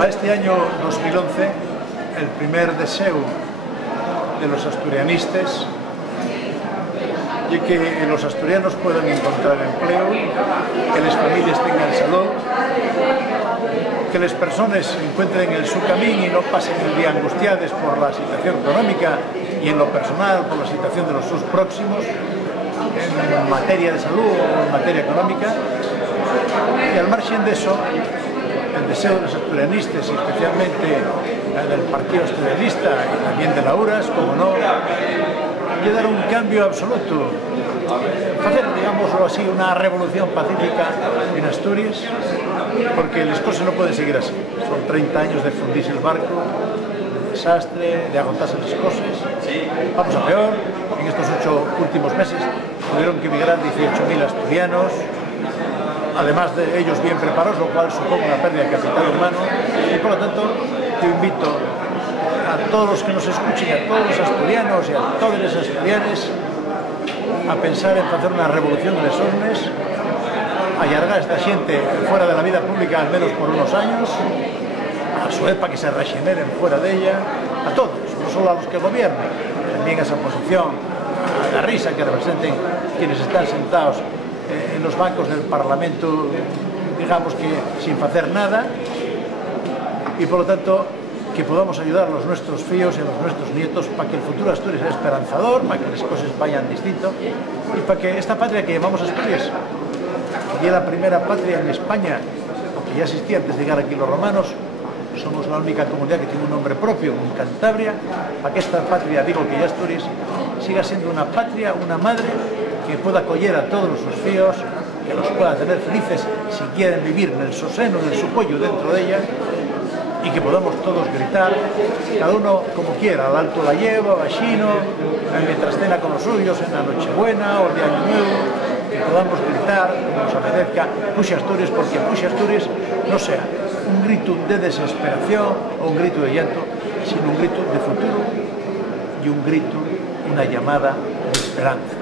Para este año 2011, el primer deseo de los asturianistes y que los asturianos puedan encontrar empleo, que las familias tengan salud, que las personas encuentren el su camino y no pasen el día angustiadas por la situación económica y en lo personal por la situación de los sus próximos en materia de salud o en materia económica. Y al margen de eso, el deseo de los asturianistas y especialmente el del Partido Asturianista y también de la URAS, como no, y dar un cambio absoluto, hacer, digámoslo así, una revolución pacífica en Asturias, porque las cosas no pueden seguir así. Son 30 años de fundirse el barco, de desastre, de agotarse las cosas. Vamos a peor. En estos 8 últimos meses tuvieron que emigrar 18.000 asturianos, además de ellos bien preparados, lo cual supone una pérdida de capital humano. Y por lo tanto, yo invito a todos los que nos escuchen, a todos los asturianos y a todas las asturianas a pensar en hacer una revolución de les ornes, allargar a esta gente fuera de la vida pública al menos por unos años, a su para que se regeneren fuera de ella, a todos, no solo a los que gobiernan, también a esa posición, a la risa que representen quienes están sentados en los bancos del Parlamento, digamos que sin hacer nada, y por lo tanto que podamos ayudar a los nuestros fíos y a los nuestros nietos para que el futuro de Asturias sea esperanzador, para que las cosas vayan distinto y para que esta patria que llamamos Asturias, que es la primera patria en España, porque ya existía antes de llegar aquí los romanos, somos la única comunidad que tiene un nombre propio en Cantabria, para que esta patria, digo que ya Asturias, siga siendo una patria, una madre que pueda acoger a todos los fíos, que los pueda tener felices si quieren vivir en el soseno, en su pollo dentro de ella, y que podamos todos gritar, cada uno como quiera, al alto la lleva, bachino, mientras cena con los suyos, en la Nochebuena o el de Año Nuevo, que podamos gritar, como nos apetezca, Puxe Asturias, porque Puxe Asturias no sea un grito de desesperación o un grito de llanto, sino un grito de futuro y un grito, una llamada de esperanza.